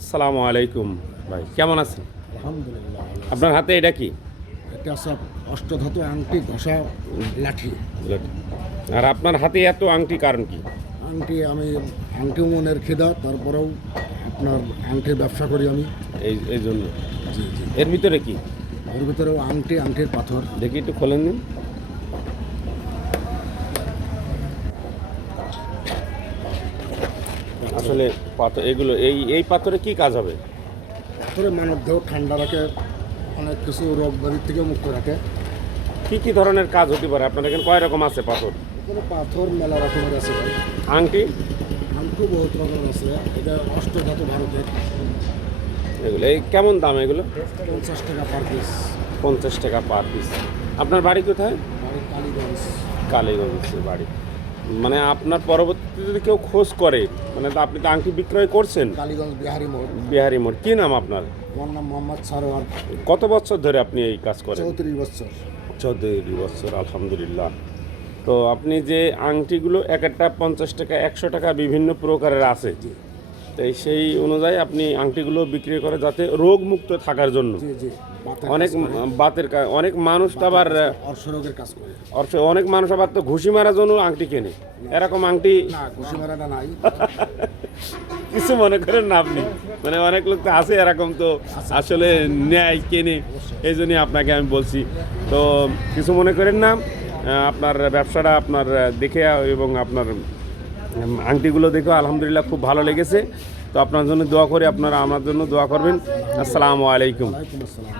আসসালামু আলাইকুম ভাই, কেমন আছেন? আলহামদুলিল্লাহ ভালো আছি। আপনার হাতে এটা কি? এটা সব অষ্টধাতু আংটি ঘষা লাঠি। আর আপনার হাতে এত আংটি কারণ কি? আংটি আমি আংটিও মনের খিদা, তারপরেও আপনার আংটির ব্যবসা করি আমি। এই জন্য। জি জি। এর ভিতরে কি ওর ভিতরেও আংটির পাথর। দেখি, একটু খোলেন দিন। আসলে পাথর এগুলো, এই পাথরে কি কাজ হবে? পাথরে মানব দেহ ঠান্ডা রাখে, অনেক কিছু রোগ ব্যাধির থেকে মুক্ত রাখে। কি কি ধরনের কাজ হতে পারে? আপনার এখানে কয় রকম আছে পাথর? এখানে পাথর মেলা রকমের আছে ভাই। আংটি আংটি বহুত রকমের আছে। এটা অষ্টধাতু ভারতের। এগুলো এই কেমন দাম এগুলো? 50 টাকা পার পিস। 50 টাকা পার পিস। আপনার বাড়ি কোথায়? বাড়ি কালীগঞ্জ। কালীগঞ্জে বাড়ি। মানে আপনার পরবর্তীতে যদি কেউ খোঁজ করে, মানে তো আপনি তো আংটি বিক্রয় করছেন কালীগঞ্জ বিহারি মোড়। বিহারি মোড়। কী নাম আপনার? আমার নাম মোহাম্মদ সারোয়ার। কত বছর ধরে আপনি এই কাজ করেন? 34 বছর। 14 বছর, আলহামদুলিল্লাহ। তো আপনি যে আংটিগুলো এক একটা 50 টাকা 100 টাকা বিভিন্ন প্রকারের আছে, তাই সেই অনুযায়ী আপনি আংটিগুলো বিক্রি করে যাতে রোগমুক্ত থাকার জন্য। জি জি। অনেক অনেক মানুষ তো আবার অর্শরোগের কাজ করে। অনেক মানুষ আবার তো ঘুষি মারার জন্য আংটি কেনে। এরকম আংটি না, ঘুষি মারাটা নাই। কিছু মনে করেন না আপনি, মানে অনেক লোক তো আছে এরকম, তো আসলে নেয় কেনে, এই জন্যই আপনাকে আমি বলছি। তো কিছু মনে করেন না, আপনার ব্যবসাটা আপনার দেখে এবং আপনার আংটিগুলো দেখে আলহামদুলিল্লাহ খুব ভালো লেগেছে। তো আপনার জন্য দোয়া করি, আপনারা আমার জন্য দোয়া করবেন। আসসালামু আলাইকুম। ওয়ালাইকুম আসসালাম।